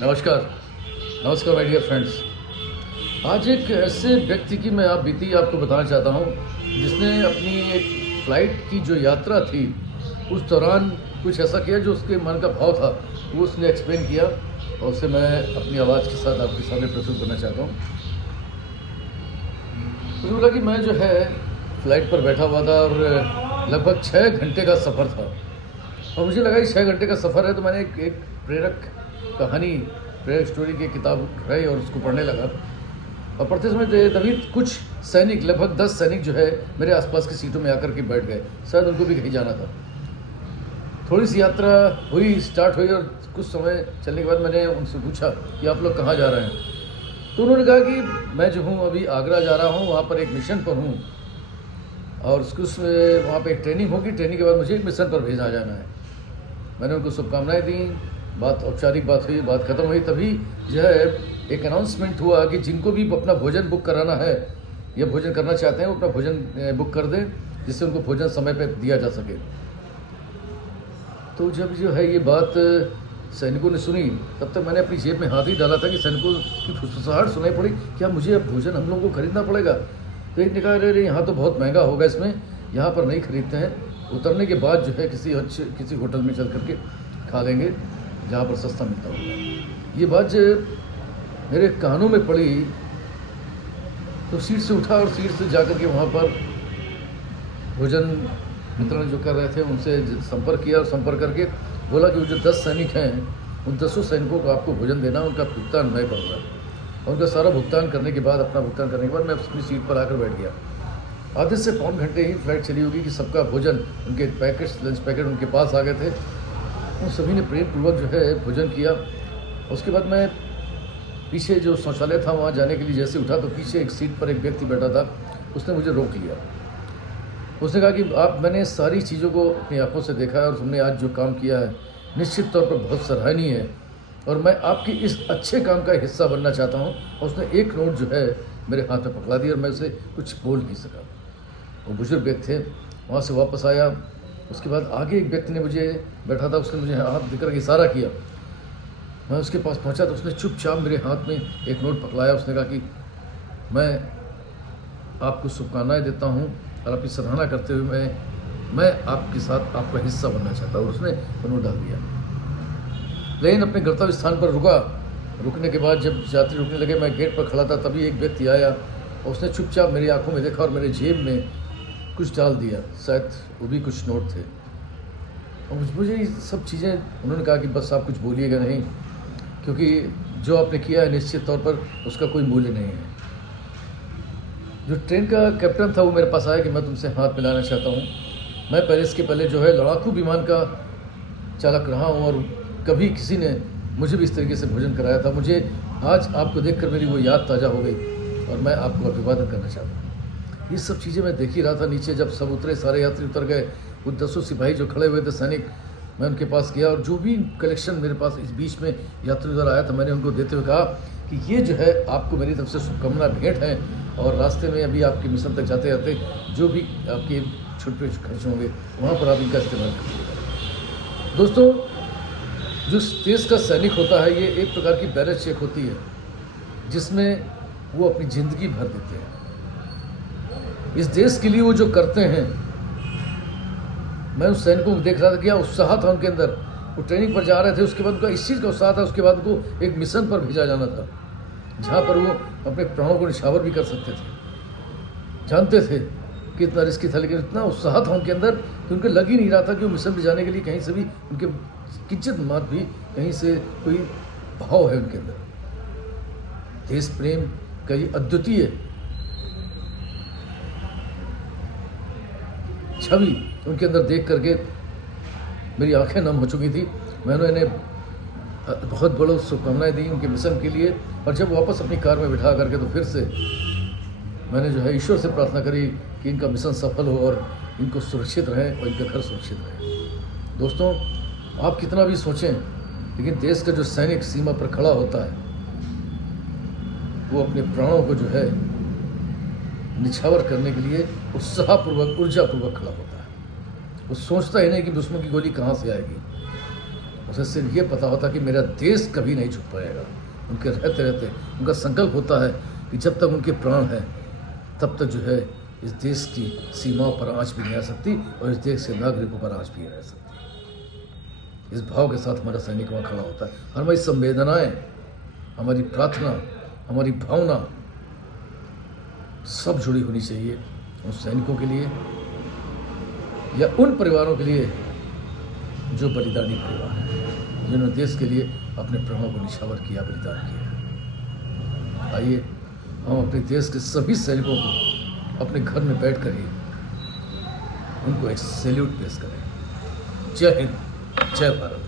नमस्कार। नमस्कार my dear friends. आज एक ऐसे व्यक्ति की मैं बीती आपको बताना चाहता हूँ, जिसने अपनी एक फ़्लाइट की जो यात्रा थी, उस दौरान कुछ ऐसा किया जो उसके मन का भाव था, वो उसने एक्सप्लेन किया और उसे मैं अपनी आवाज़ के साथ आपके सामने प्रस्तुत करना चाहता हूँ। उसने बोला कि मैं जो है फ़्लाइट पर बैठा हुआ था और लगभग 6 घंटे का सफ़र था और मुझे लगा कि 6 घंटे का सफ़र है, तो मैंने एक प्रेरक कहानी, प्रेरक स्टोरी की किताब उठाई और उसको पढ़ने लगा। और पढ़ते समय तभी कुछ सैनिक, लगभग 10 सैनिक जो है मेरे आसपास की सीटों में आकर के बैठ गए। शायद उनको भी कहीं जाना था। थोड़ी सी यात्रा हुई, स्टार्ट हुई और कुछ समय चलने के बाद मैंने उनसे पूछा कि आप लोग कहाँ जा रहे हैं। तो उन्होंने कहा कि मैं जो हूँ अभी आगरा जा रहा हूँ, वहाँ पर एक मिशन पर हूँ और कुछ वहाँ पर एक ट्रेनिंग होगी। ट्रेनिंग के बाद मुझे एक मिशन पर भेजा जाना है। मैंने उनको शुभकामनाएँ दी, बात औपचारिक बात हुई, बात ख़त्म हुई। तभी जो है एक अनाउंसमेंट हुआ कि जिनको भी अपना भोजन बुक कराना है या भोजन करना चाहते हैं, वो अपना भोजन बुक कर दें, जिससे उनको भोजन समय पे दिया जा सके। तो जब जो है ये बात सैनिकों ने सुनी, तब तक मैंने अपनी जेब में हाथ ही डाला था कि सैनिकों की फुसफुसाहट सुनाई पड़ी, क्या मुझे अब भोजन हम लोगों को खरीदना पड़ेगा? तो एक ने कहा, अरे यहाँ तो बहुत महंगा होगा, इसमें यहाँ पर नहीं खरीदते हैं, उतरने के बाद जो है किसी होटल में चल करके खा लेंगे जहाँ पर सस्ता मिलता होगा। ये बात जब मेरे कानों में पड़ी तो सीट से उठा और सीट से जाकर के वहाँ पर भोजन वितरण जो कर रहे थे उनसे संपर्क किया और संपर्क करके बोला कि वो जो 10 सैनिक हैं, उन 10 सैनिकों को आपको भोजन देना, उनका भुगतान मैं करूँगा। और उनका सारा भुगतान करने के बाद, अपना भुगतान करने के बाद मैं अपनी सीट पर आकर बैठ गया। आधे से पौन घंटे ही फ्लाइट चली होगी कि सबका भोजन, उनके पैकेट्स, लंच पैकेट उनके पास आ गए थे। उन सभी ने प्रेम पूर्वक जो है भोजन किया। उसके बाद मैं पीछे जो शौचालय था वहाँ जाने के लिए जैसे उठा, तो पीछे एक सीट पर एक व्यक्ति बैठा था। उसने मुझे रोक लिया। उसने कहा कि मैंने सारी चीज़ों को अपनी आंखों से देखा है और तुमने आज जो काम किया है निश्चित तौर पर बहुत सराहनीय है और मैं आपकी इस अच्छे काम का हिस्सा बनना चाहता हूँ। और उसने एक नोट जो है मेरे हाथ में पकड़ा दिया और मैं उसे कुछ बोल नहीं सका। वो बुजुर्ग व्यक्ति थे। वहाँ से वापस आया। उसके बाद आगे एक व्यक्ति ने मुझे बैठा था, उसने मुझे हाथ देकर इशारा किया। मैं उसके पास पहुँचा तो उसने चुपचाप मेरे हाथ में एक नोट पकड़ाया। उसने कहा कि मैं आपको शुभकामनाएँ देता हूँ और आपकी सराहना करते हुए मैं आपके साथ आपका हिस्सा बनना चाहता हूँ। उसने वो नोट डाल दिया। लेकिन अपने गंतव्य स्थान पर रुका। रुकने के बाद जब यात्री रुकने लगे, मैं गेट पर खड़ा था, तभी एक व्यक्ति आया और उसने चुपचाप मेरी आंखों में देखा और मेरे जेब में कुछ डाल दिया। शायद वो भी कुछ नोट थे। और मुझे ये सब चीज़ें, उन्होंने कहा कि बस आप कुछ बोलिएगा नहीं, क्योंकि जो आपने किया है निश्चित तौर पर उसका कोई मूल्य नहीं है। जो ट्रेन का कैप्टन था वो मेरे पास आया कि मैं तुमसे हाथ मिलाना चाहता हूँ। मैं इसके पहले जो है लड़ाकू विमान का चालक रहा हूँ और कभी किसी ने मुझे भी इस तरीके से भोजन कराया था। मुझे आज आपको देखकर मेरी वो याद ताज़ा हो गई और मैं आपको अभिवादन करना चाहता हूँ। ये सब चीज़ें मैं देख ही रहा था। नीचे जब सब उतरे, सारे यात्री उतर गए, वो 10 सिपाही जो खड़े हुए थे सैनिक, मैं उनके पास गया और जो भी कलेक्शन मेरे पास इस बीच में यात्री उधर आया था, मैंने उनको देते हुए कहा कि ये जो है आपको मेरी तरफ से शुभकामना भेंट है और रास्ते में अभी आपके मिशन तक जाते जाते जो भी आपके छोटे खर्च होंगे वहाँ पर आप इनका इस्तेमाल करिएगा। दोस्तों, जो देश का सैनिक होता है, ये एक प्रकार की बैरज चेक होती है जिसमें वो अपनी ज़िंदगी भर देते हैं। इस देश के लिए वो जो करते हैं, मैं उस सैनिकों को देख रहा था, क्या उत्साह था उनके अंदर। वो ट्रेनिंग पर जा रहे थे, उसके बाद उनका इस चीज़ का उत्साह था। उसके बाद उनको एक मिशन पर भेजा जाना था जहाँ पर वो अपने प्राणों को निछावर भी कर सकते थे। जानते थे कि इतना रिस्की था, लेकिन इतना उत्साह था उनके अंदर कि उनको लग ही नहीं रहा था कि वो मिशन पर जाने के लिए कहीं से भी उनके किंचित मात्र भी कहीं से कोई भाव है उनके अंदर। देश प्रेम का ये अद्वितीय छवि उनके अंदर देख करके मेरी आंखें नम हो चुकी थी। मैंने इन्हें बहुत बड़ी शुभकामनाएँ दी उनके मिशन के लिए। और जब वापस अपनी कार में बिठा करके तो फिर से मैंने जो है ईश्वर से प्रार्थना करी कि इनका मिशन सफल हो और इनको सुरक्षित रहें और इनका घर सुरक्षित रहे। दोस्तों, आप कितना भी सोचें, लेकिन देश का जो सैनिक सीमा पर खड़ा होता है, वो अपने प्राणों को जो है निछावर करने के लिए उत्साहपूर्वक, ऊर्जापूर्वक खड़ा होता है। वो सोचता ही नहीं कि दुश्मन की गोली कहाँ से आएगी। उसे सिर्फ ये पता होता कि मेरा देश कभी नहीं झुक पाएगा। उनके रहते रहते उनका संकल्प होता है कि जब तक उनके प्राण हैं तब तक जो है इस देश की सीमाओं पर आँच भी नहीं आ सकती और इस देश के नागरिकों पर आँच भी नहीं रह सकती। इस भाव के साथ हमारा सैनिक वहाँ खड़ा होता है। हमारी संवेदनाएं, हमारी प्रार्थना, हमारी भावना सब जुड़ी होनी चाहिए उन सैनिकों के लिए या उन परिवारों के लिए जो बलिदानी परिवार है, जिन्होंने देश के लिए अपने प्राणों को निछावर किया, बलिदान किया। आइए हम अपने देश के सभी सैनिकों को अपने घर में बैठ कर ही उनको एक सैल्यूट पेश करें। जय हिंद, जय भारत।